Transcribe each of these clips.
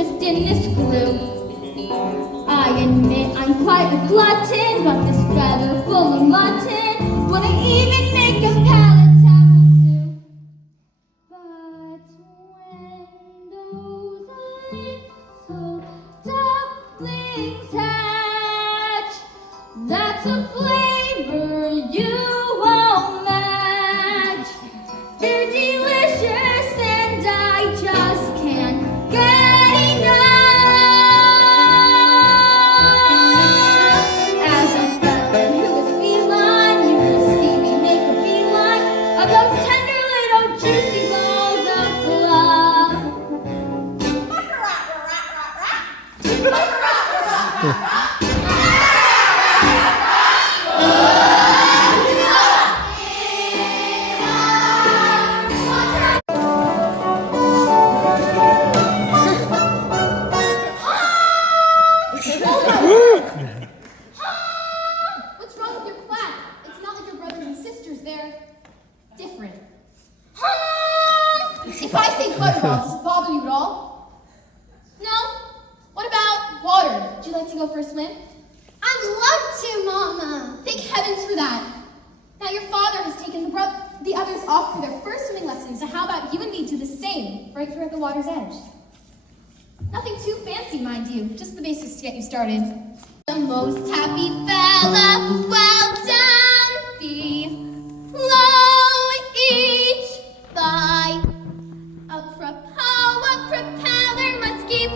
interest in this group. I admit I'm quite a glutton, but this feather full of mutton wouldn't even make a palatable soup. But when those little ducklings hatch, that's a flavor you won't match. They're delicious and I just can't get enough. As a feather who is feline, you will see me make a beeline of those tender little juicy balls of love. What's wrong with your quack? It's not like your brothers and sisters, they're different. If I say butterball, does it bother you at all? No? What about water? Would you like to go for a swim? I'd love to, Mama. Thank heavens for that. Now your father has taken the others off for their first swimming lessons, so how about you and me do the same, right here at the water's edge? Nothing too fancy, mind you, just the basics to get you started. The most happy fella, well done, below each thigh. A propeller must keep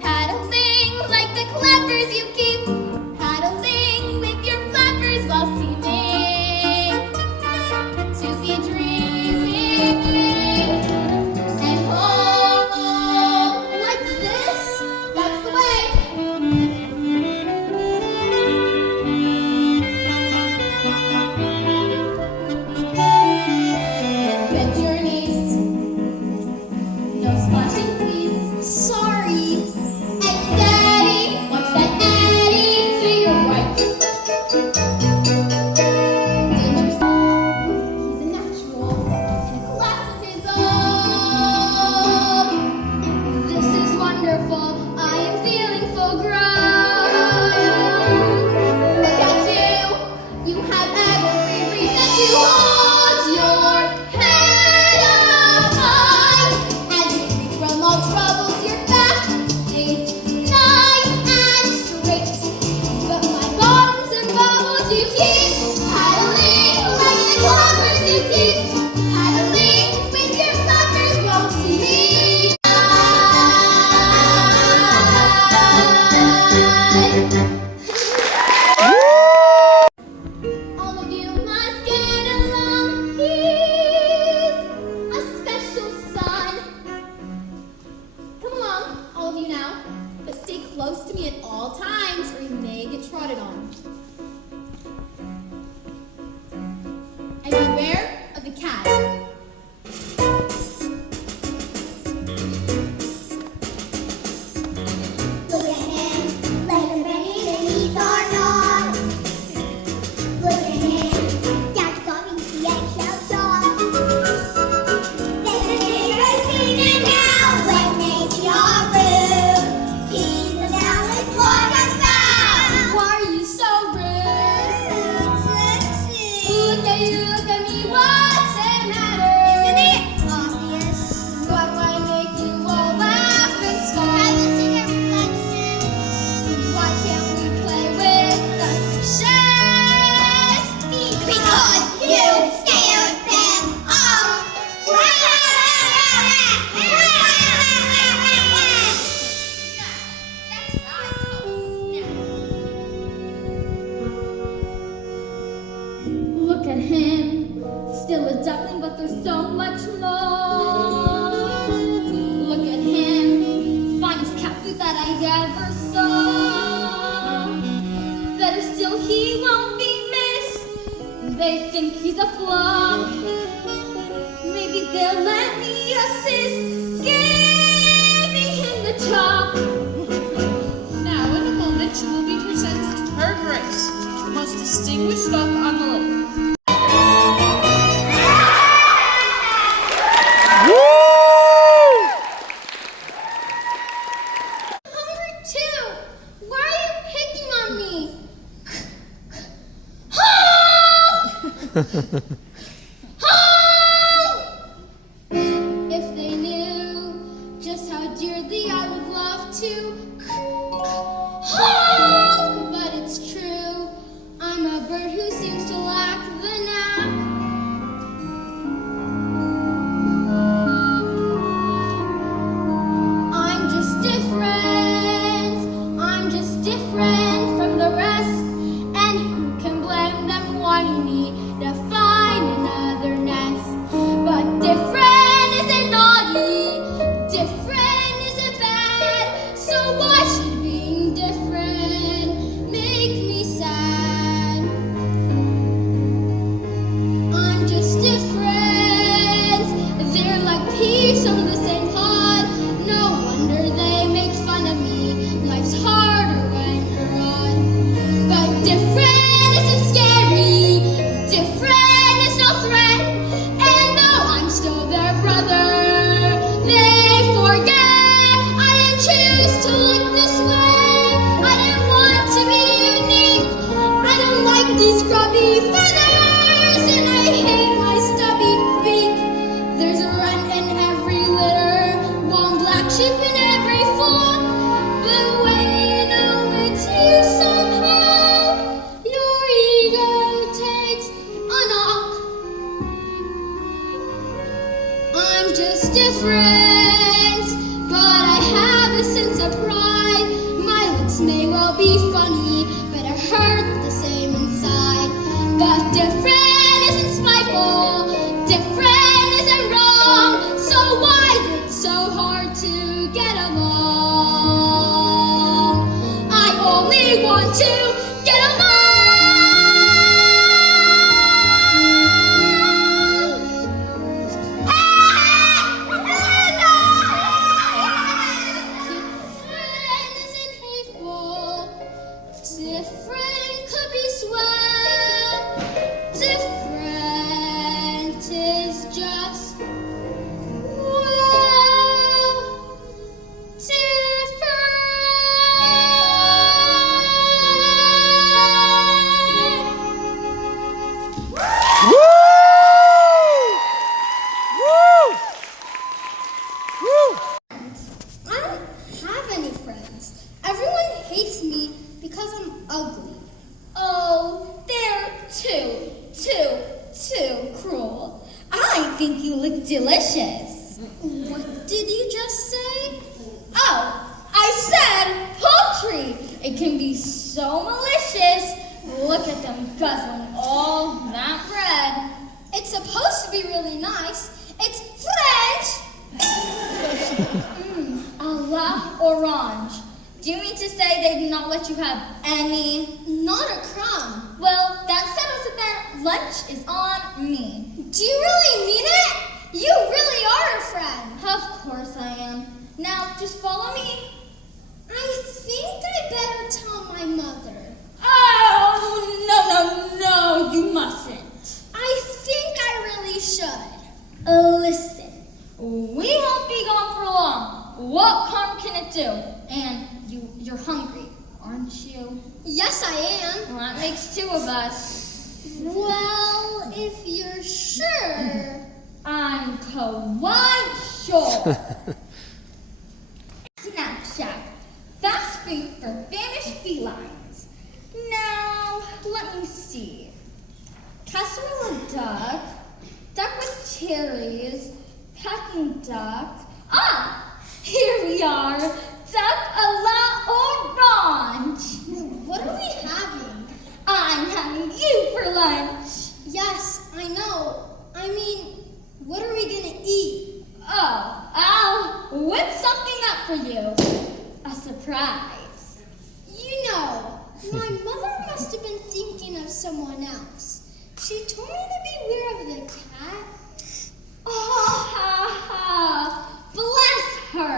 paddling like the clappers you keep paddling with your flappers while seeming to be dreaming. And oh, like this, that's the way. Bend your knees. No splashing, please. Sorry. And steady. Watch that eddy to your right. Dangerous. He's a natural in a class of his own. This is wonderful. I am feeling full grown. Look at you. You have every reason to hold your head up high. As you free from all troubles, your back stays nice and straight. But my bottoms and bubbles you keep paddling like the clappers you keep paddling with your flappers won't see me. All of you must get along. He's a special son. Come along, all of you now. But stay close to me at all times or you may get trotted on. And beware of the cat. Look at him, like him ready to eat or not. Look at him, Dad's got me the eggshell dog. This is Christina now, when they see our room. He's a valid for us now. Why are you so rude? Look at you, look at me, what's the matter? Isn't it obvious? Why do I make you all laugh and start? I was in your reflection. Why can't we play with the fishes? Because you scared them off. That's what I call a snap. Look at him, still a duckling, but there's so much more. Look at him, finest cat food that I ever saw. Better still, he won't be missed. They think he's a flaw. Maybe they'll let me assist, giving him the chop. Now, in a moment, you will be presented to Her Grace, the most distinguished duck on the lake. If they knew just how dearly I would love to honk, but it's true. I'm a bird who seems to lack the knack. I'm just different from the rest. And who can blame them wanting me to find another nest? But different isn't naughty, different isn't bad. So why should being different make me sad? I'm just different. They're like peas on the same pod. No wonder they make fun of me. Life's harder when you're odd. But different isn't scary. Different is no threat. And though I'm still their brother, they forget I didn't choose to look this way. I didn't want to be unique. I don't like these scrubby feathers, and I hate my stubby beak. There's a runt in every litter, one black sheep in every flock. But when you know it's you somehow, your ego takes a knock. I'm just different, but I have a sense of pride. My looks may well be funny, but I hurt the same inside. But different isn't spiteful, different isn't wrong. So why is it so hard to get along? I only want to get along. Different isn't hateful. Different could be swell. Different is just, well, different. Woo! Woo! Woo! I don't have any friends. Everyone hates me because I'm ugly. Oh, they're too cruel. I think you look delicious. What did you just say? Oh, I said poultry. It can be so malicious. Look at them guzzling all that bread. It's supposed to be really nice. It's French. A la orange. Do you mean to say they did not let you have any? Not a crumb. Well, that settles it then. Lunch is on me. Do you really mean it? You really are a friend. Of course I am. Now, just follow me. I think I better tell my mother. Oh, no, you mustn't. I think I really should. Listen, we won't be gone for long. What harm can it do? And you're hungry, aren't you? Yes, I am. Well, that makes two of us. Well, if you're sure. I'm quite sure. Snack Shack, fast food for famished felines. Now, let me see. Casserole of duck, duck with cherries, Peking duck. Ah, here we are. Duck a la orange. What are we having? I'm having you for lunch. Yes, I know. I mean, what are we gonna eat? Oh, I'll whip something up for you. A surprise. You know, my mother must have been thinking of someone else. She told me to beware of the cat. Oh, ha, ha. Bless her.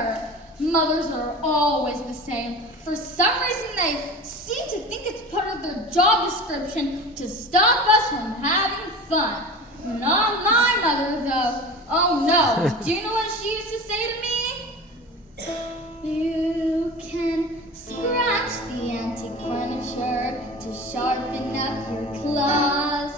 Mothers are always the same. For some reason, they seem to think it's part of their job description to stop us from having fun. Not my mother, though. Oh, no. Do you know what she used to say to me? You can scratch the antique furniture to sharpen up your claws.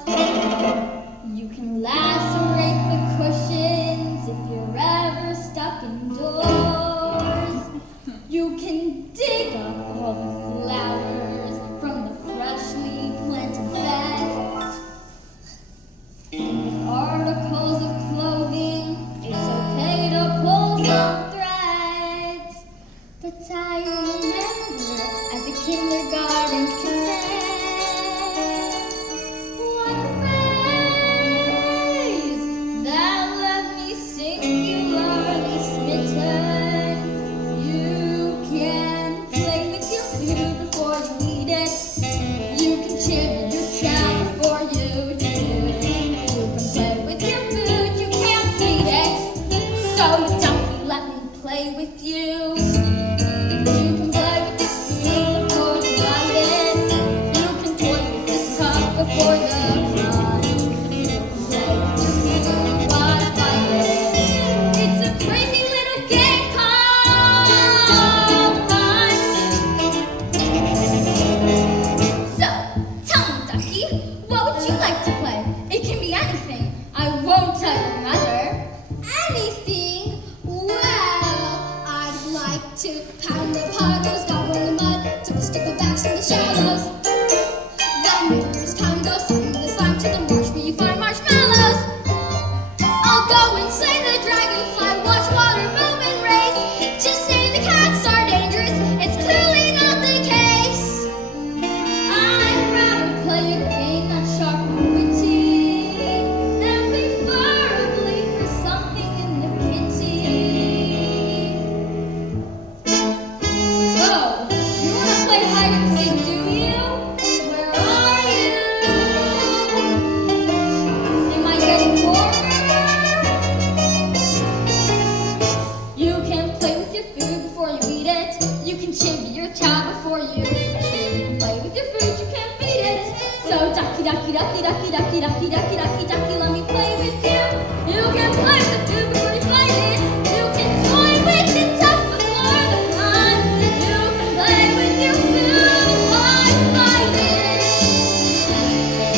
ducky, ducky, ducky, ducky, ducky, let me play with you. You can play with the food before you fight it. You can toy with the tough before the fun. You can play with your food while you fight it.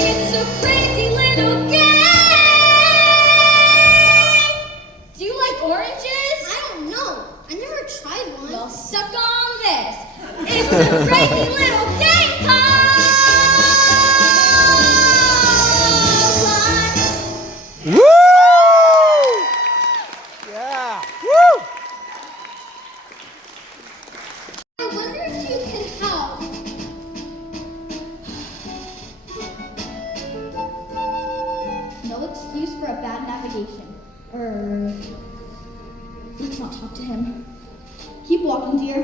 It's a crazy little game. Do you like oranges? I don't know. I never tried one. Well, suck on this. It's a crazy little game called Woo! Yeah. Woo! I wonder if you can help. No excuse for a bad navigation. Let's not talk to him. Keep walking, dear.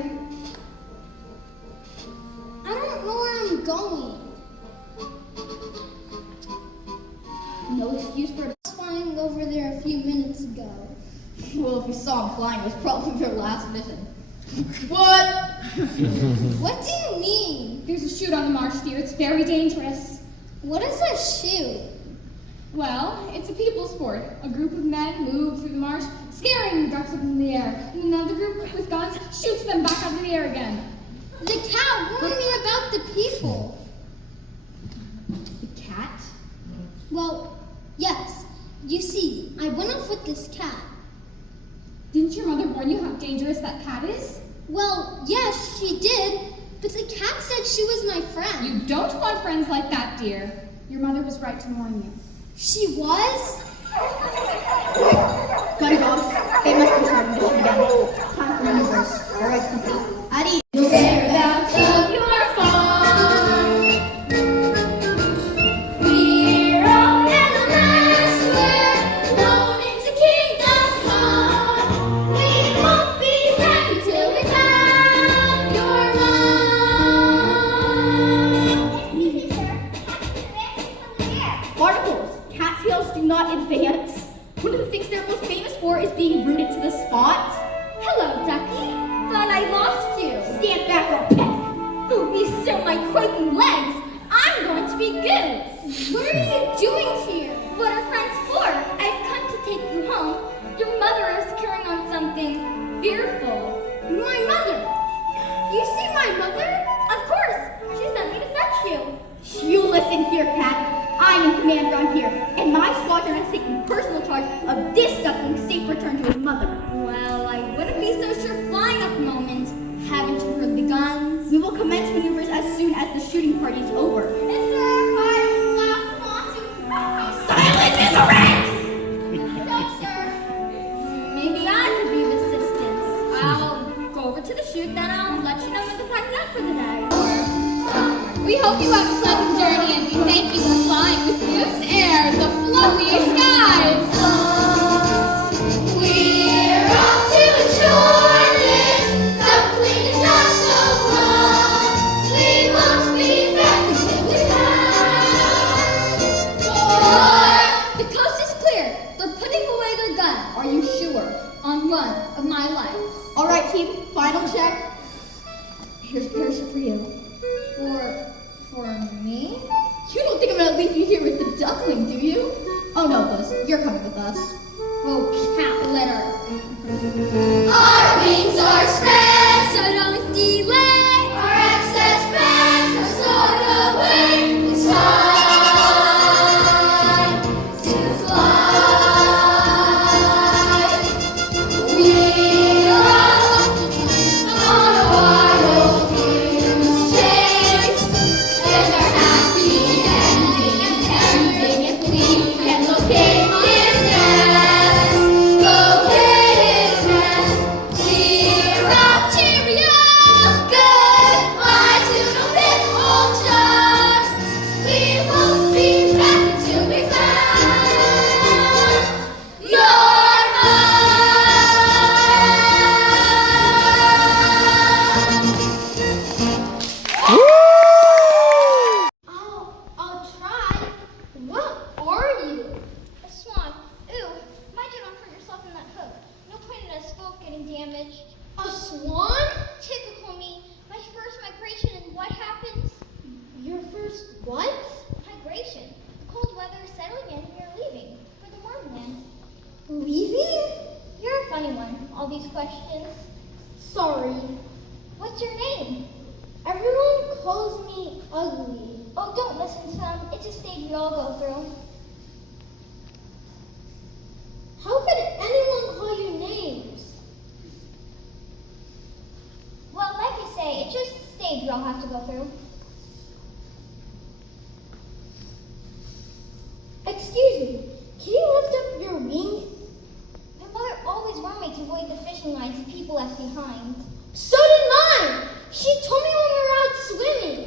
I don't know where I'm going. No excuse for. I was flying over there a few minutes ago. Well, if you saw him flying, it was probably their last mission. What? What do you mean? There's a chute on the marsh, dear. It's very dangerous. What is a chute? Well, it's a people sport. A group of men move through the marsh, scaring ducks up in the air, and another group with guns shoots them back up in the air again. The cat warned me about the people. The cat? Well, yes. You see, I went off with this cat. Didn't your mother warn you how dangerous that cat is? Well, yes, she did. But the cat said she was my friend. You don't want friends like that, dear. Your mother was right to warn you. She was? Gun dogs. They must be starting to shoot again. Time for maneuvers. All right, company. Aariv. Whereabouts of your farm? We're all animals, we're known into kingdom come. We won't be happy till we found your mom. Barnacles, cattails do not advance. One of the things they're most famous for is being rooted to the spot. Hello, ducky. Thought I lost you. Stand back or peck. Ooh, you still my quaking legs. I'm going to be goose. What are you doing here? What are friends for? I've come to take you home. Your mother is carrying on something fearful. My mother. You see my mother? Of course. She sent me to fetch you. You listen here, Cat. I am commander on here, and my squadron has taken personal charge of this duckling's safe return to his mother. Well, I wouldn't be so sure flying at the moment. Haven't you heard the guns? We will commence maneuvers as soon as the shooting party is over. Is there a fire flash want to? Silence in the ranks! No, sir. Maybe I could be of assistance. I'll go over to the chute, then I'll let you know when they're packing up for the day. We hope you have a pleasant journey, and we thank you for flying with Goose Air, the fluffy skies. We're off to the shore, this duckling is not so long. We won't be back until we find. The coast is clear. They're putting away their gun. Are you sure? On one of my lives. All right, team. Final check. Here's a parachute for you. For me? You don't think I'm gonna leave you here with the duckling, do you? Oh no, Buzz. You're coming with us. Oh, cat litter. Our wings are spread, So don't delay. our excess bags are stored away. It's time to fly. We're off on a wild goose chase. There's our happy ending and everything if we can locate this nest. all these questions. Sorry. What's your name? Everyone calls me ugly. Oh, don't listen to them. It's a stage we all go through. How could anyone call you names? Well, like you say, it's just a stage we all have to go through. Excuse me, can you lift up your wing? My mother always warned me to avoid the fishing lines and people left behind. So did mine! She told me when we were out swimming.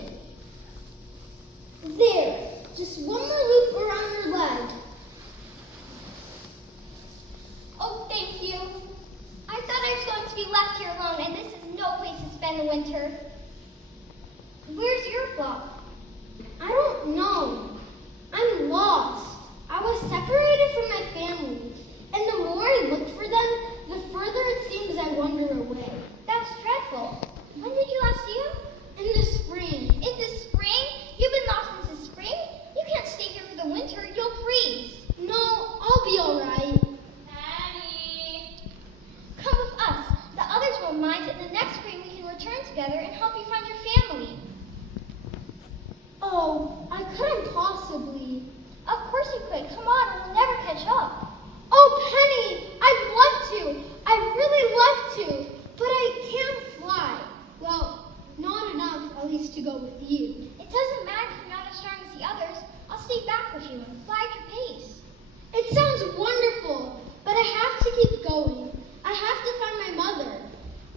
There, just one more loop around your leg. Oh, thank you. I thought I was going to be left here alone, and this is no place to spend the winter. Where's your flock? I don't know. I'm lost. I was separated from my family, and the more I looked for them, the further it seems I wander away. That's dreadful. When did you last see him? In the spring. In the spring? You've been lost since the spring? You can't stay here for the winter. You'll freeze. No, I'll be alright. Annie! Come with us. The others won't mind, and the next spring we can return together and help you find your family. Oh, I couldn't possibly. Of course you could. Come on, and we'll never catch up. Oh, Penny, I'd love to. I'd really love to. But I can't fly. Well, not enough, at least to go with you. It doesn't matter if you're not as strong as the others. I'll stay back with you and fly at your pace. It sounds wonderful, but I have to keep going. I have to find my mother.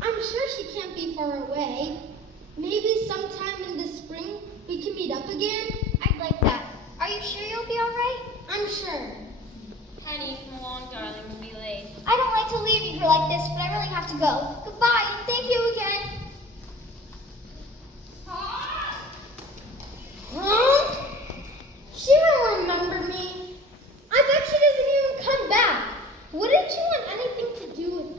I'm sure she can't be far away. Maybe sometime in the spring we can meet up again. I'd like that. Are you sure you'll be all right? I'm sure. Penny, come along, darling, to be late. I don't like to leave you here like this, but I really have to go. Goodbye, and thank you again. Huh? She won't remember me. I bet she doesn't even come back. Wouldn't she want anything to do with me?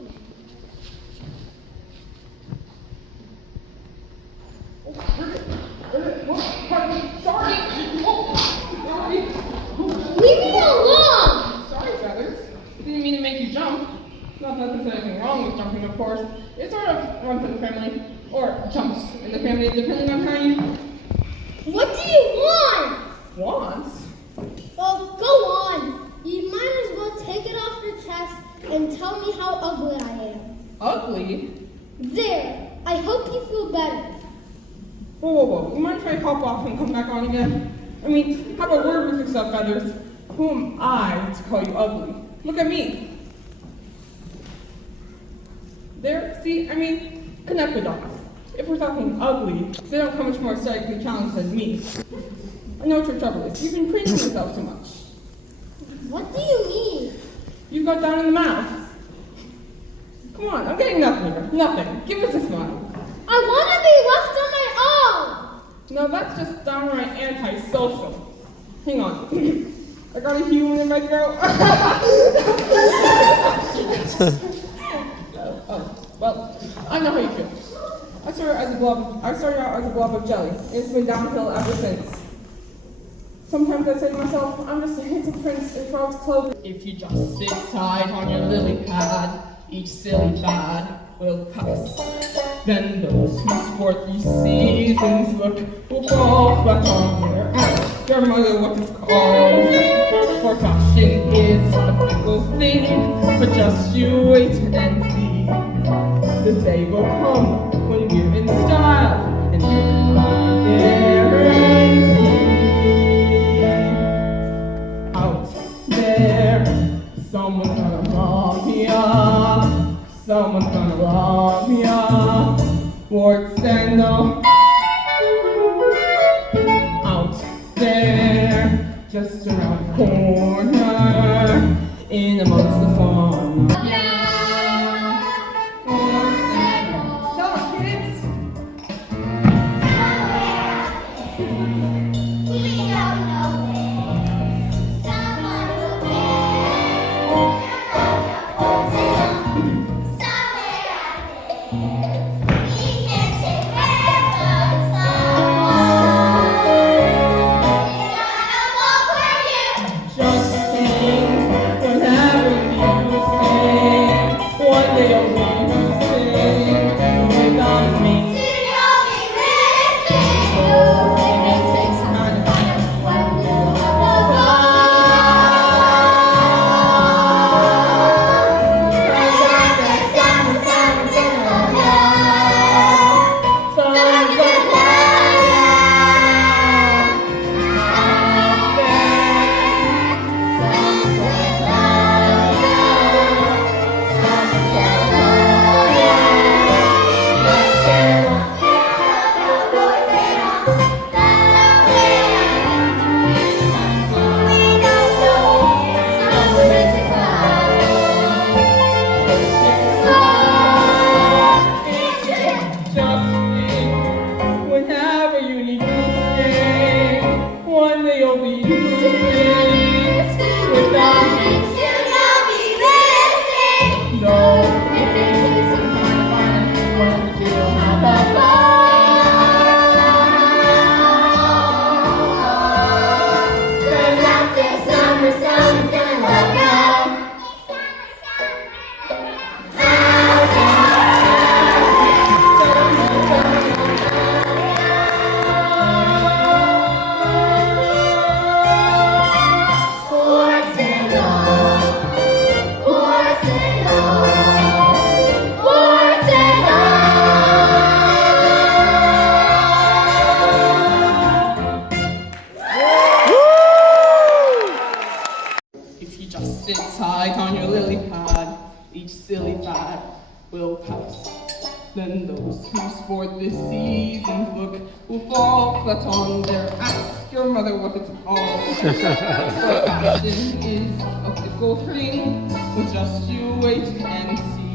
Leave me alone! Sorry, Feathers. Didn't mean to make you jump. Not that there's anything wrong with jumping, of course. It sort of runs in the family, or jumps in the family, depending on how you What do you want? want. Well, go on. You might as well take it off your chest and tell me how ugly I am. Ugly? There. I hope you feel better. Whoa. You mind if I pop off and come back on again? I mean, have a word with yourself, Feathers. Who am I to call you ugly? Look at me. There, see, I mean, connect the dots. If we're talking ugly, they don't come much more aesthetically challenged than me. I know what your trouble is. You've been praising yourself too much. What do you mean? You got down in the mouth. Come on, I'm getting nothing here. Nothing. Give us a smile. I want to be left on my own. No, that's just downright antisocial. Hang on. I got a human in my throat. Well, I know how you feel. I started out as a blob of jelly, and it's been downhill ever since. Sometimes I say to myself, I'm just a handsome prince in frog's clothing. If you just sit tight on your lily pad, each silly fad will pass. Then those who sport these seasons look will fall flat on their ass. Your mother, what it's called. For fashion is a fickle thing, but just you wait and see. The day will come when you're in style and look out there and see. Out there, someone's gonna rob ya. Someone's gonna rob ya. Ward sandal. Out there, just around the corner, in amongst the farm. Just think what happened sit tight on your lily pad. Each silly fad will pass. Then those who sport this season's look will fall flat on their ask your mother what it's all. For fashion is a fickle thing, well, just you wait and see.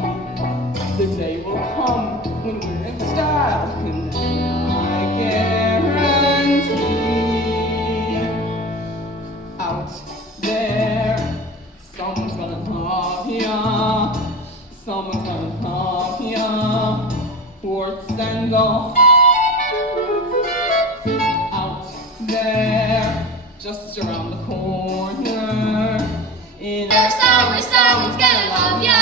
The day will come when we're in style, and then I guarantee out there someone's gonna love ya, someone's gonna love ya, warts and all. Out there, just around the corner, in our summer, someone's gonna love ya,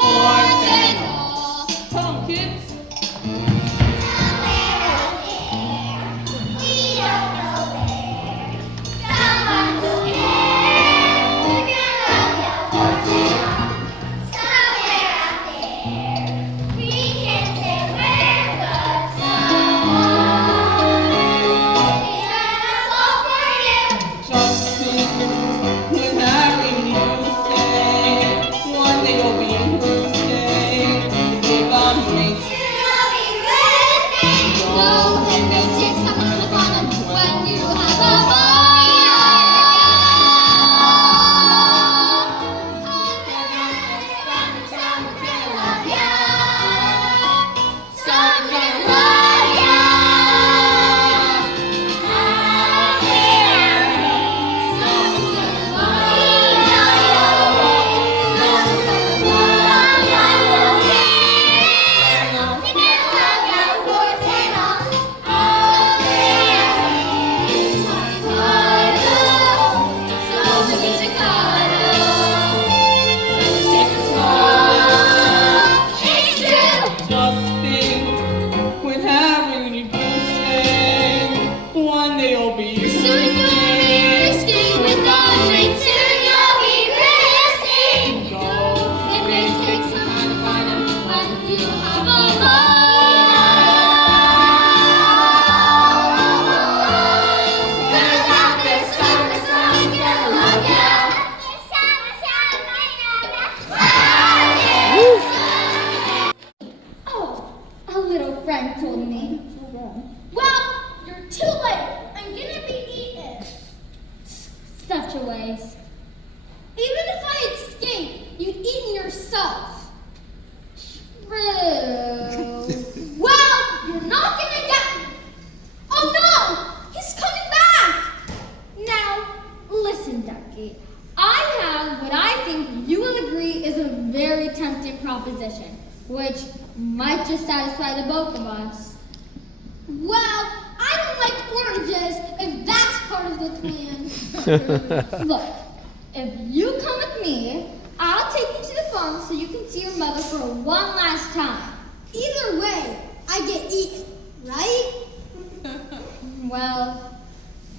warts and all. Come on, kids. Such a waste. Even if I escaped, you'd eaten yourself. True. Well, you're not gonna get me. Oh no! He's coming back! Now, listen, Ducky. I have what I think you will agree is a very tempting proposition, which might just satisfy the both of us. Well, I don't like oranges if that's part of the plan. Look, if you come with me, I'll take you to the farm so you can see your mother for one last time. Either way, I get eaten, right? Well,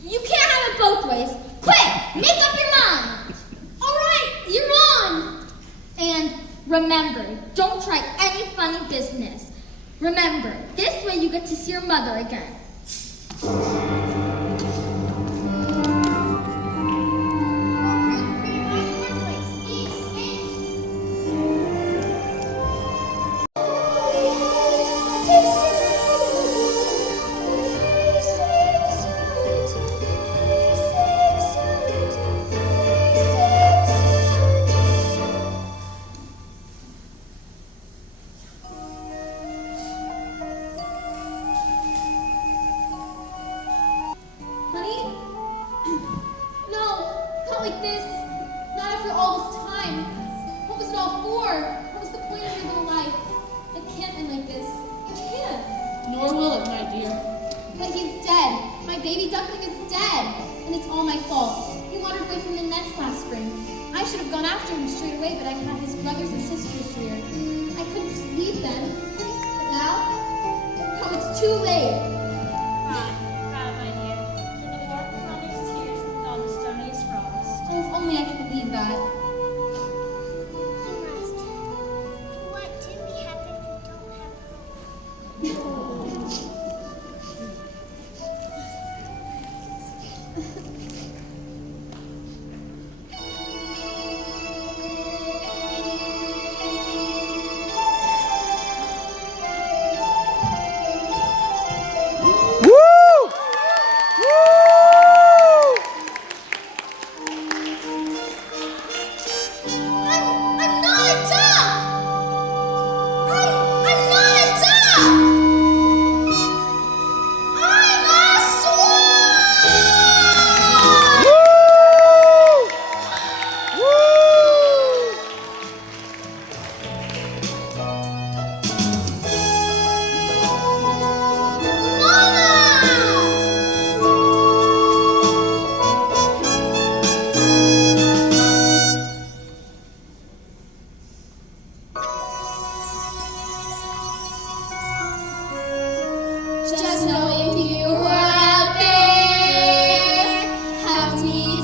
you can't have it both ways. Quick, make up your mind. All right, you're on. And remember, don't try any funny business. Remember, this way you get to see your mother again.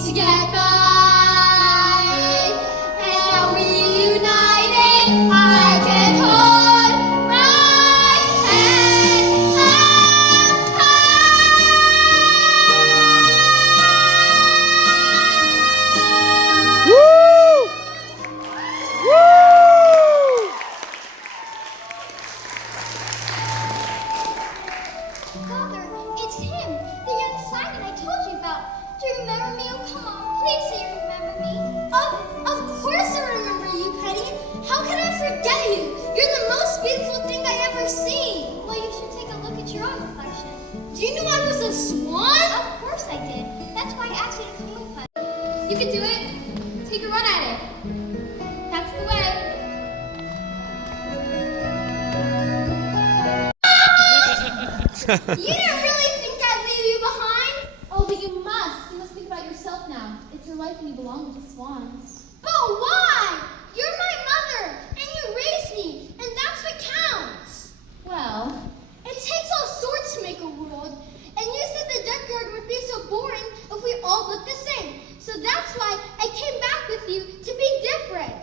to get by. And now reunited, I can hold my head up high. Woo! Woo! Father, it's him, the young Simon I told you about. Do you remember me? Oh, come on, please say you remember me. Of course I remember you, Penny. How could I forget you? You're the most beautiful thing I ever seen. Well, you should take a look at your own reflection. Do you know I was a swan? Of course I did. That's why I asked you to come with us. You can do it. Take a run at it. That's the way. You didn't really think I'd leave you behind? Oh, but you must. You must think about yourself now. It's your life and you belong with the swans. But why? You're my mother, and you raised me, and that's what counts. Well, It takes all sorts to make a world, and you said the duck garden would be so boring if we all looked the same. So that's why I came back with you to be different.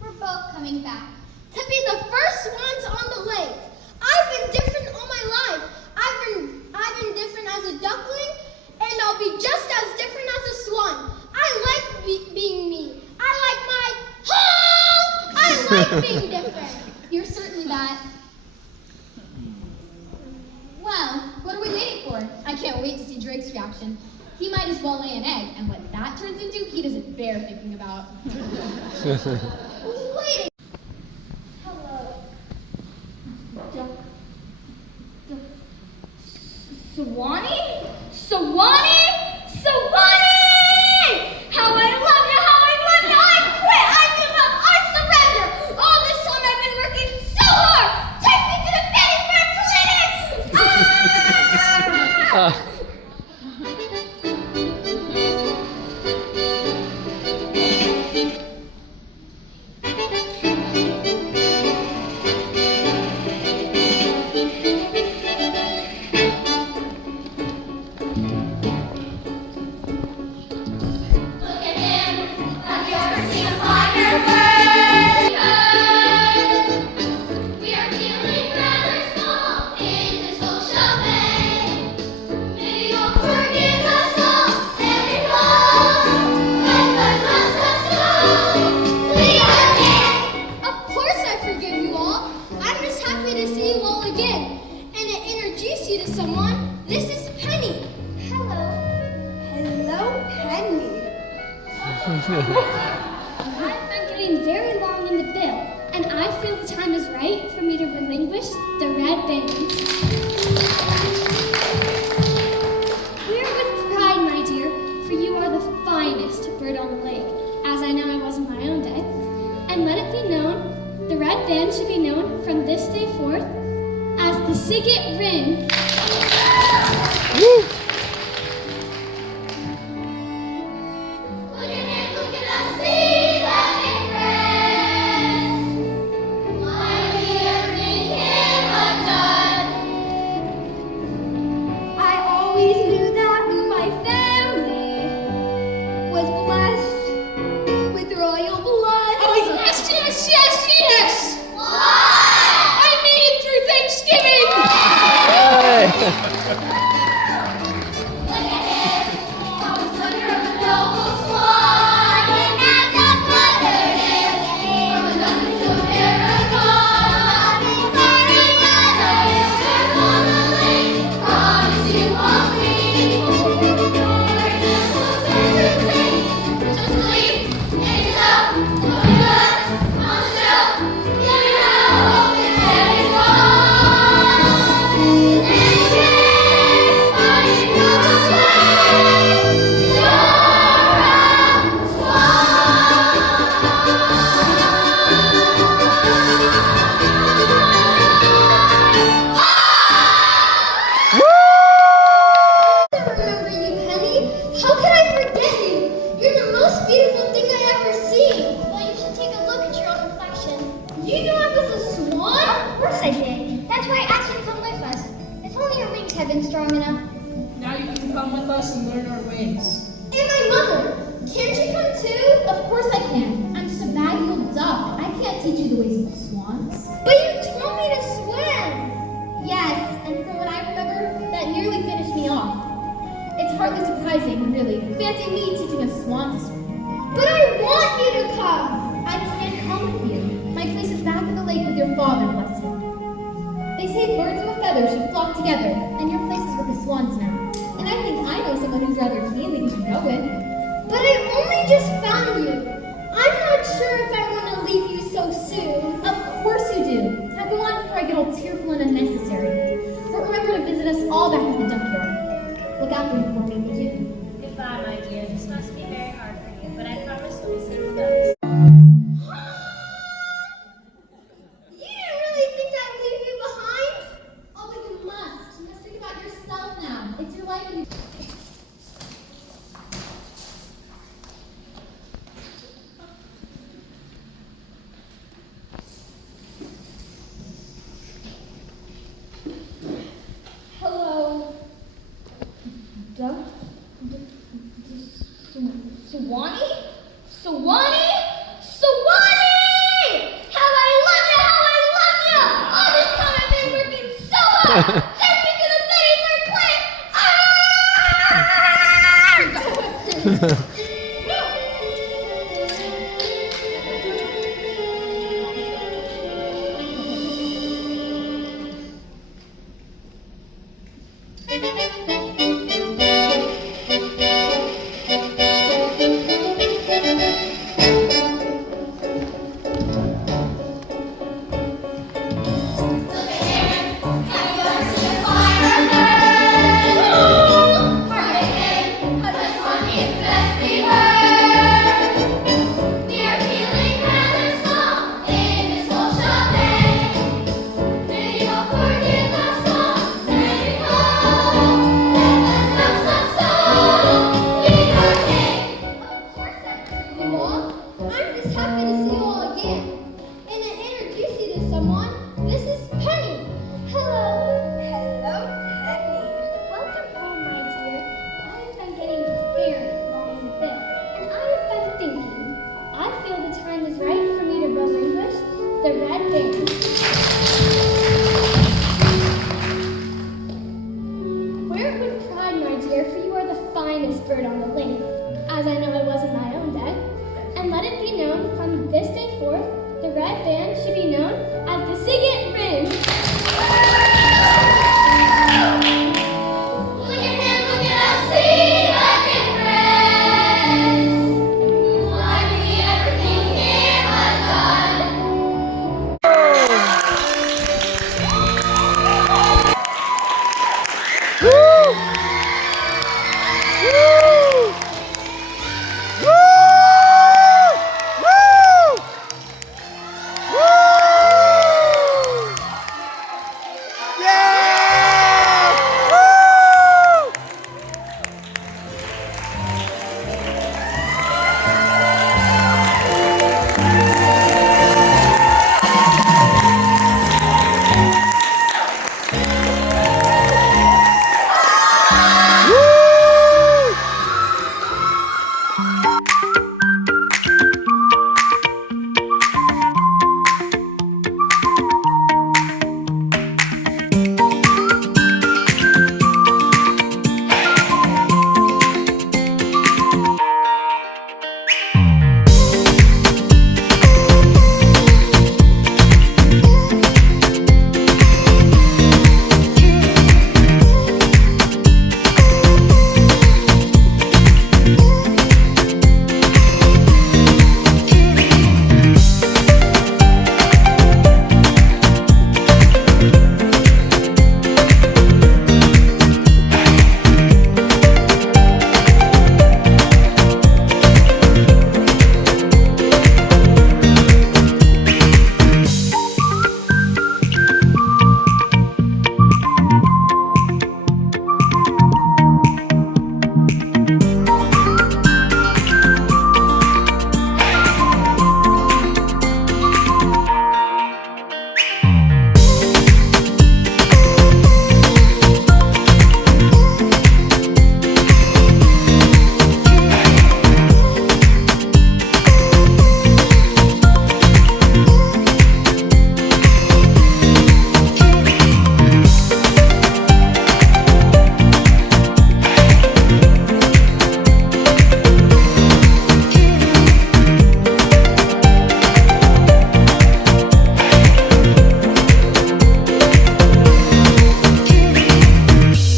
We're both coming back. To be the first ones on the lake. I've been different all my life. I've been different as a duckling, and I'll be just as different as a swan. I like being me. I like my honk. I like being different. you're certainly that. Well, what are we waiting for? I can't wait to see Drake's reaction. He might as well lay an egg, and what that turns into, he doesn't bear thinking about. Wait. Hello. Swanee? Swanee? Swanee! How I love you, how I love you! I quit! I give up! I surrender! All this time I've been working so hard! Take me to the Fanny Fair clinics! Ah! We are feeling rather small in this social bay. Maybe you'll forgive us all every fall. When the dust comes low, we are gay. Of course I forgive you all. I'm just happy to see you all again. And to introduce you to someone, this is Penny. Hello. Hello, Penny. I've been getting very long in the bill, and I feel the time is right for me to relinquish the red band. We're with pride, my dear, for you are the finest bird on the lake, as I know I was in my own day. And let it be known, the red band should be known from this day forth as the Sigget Ring. Look at him, look at us, see that difference. Why do you think him undone? I always knew that my family was blessed with royal blood. Oh, yes, yes, yes, yes! Why? I made it through Thanksgiving! with swans? But you told me to swim! Yes, and from what I remember, that nearly finished me off. It's hardly surprising, really. Fancy me teaching a swan to swim. But I want you to come! I can't come with you. My place is back in the lake with your father, bless him. They say birds of a feather should flock together, and your place is with the swans now. And I think I know someone who's rather keen that you should go with. But I only just found you. I'm not sure if I want to leave you so soon. Of course you do. Now go on before I get all tearful and unnecessary. But remember to visit us all back at the junkyard. Look out there for me, would you? Goodbye, my dear. This must be very hard for you, but I promise you'll be safe with us. You didn't really think I'd leave you behind? Oh, but you must. You must think about yourself now. It's your life and Hello. Duck? Sawani? Sawani? Sawani! How I love you! How I love you! All this time I've been working so hard! Send me to the Betty for plant! The red bear.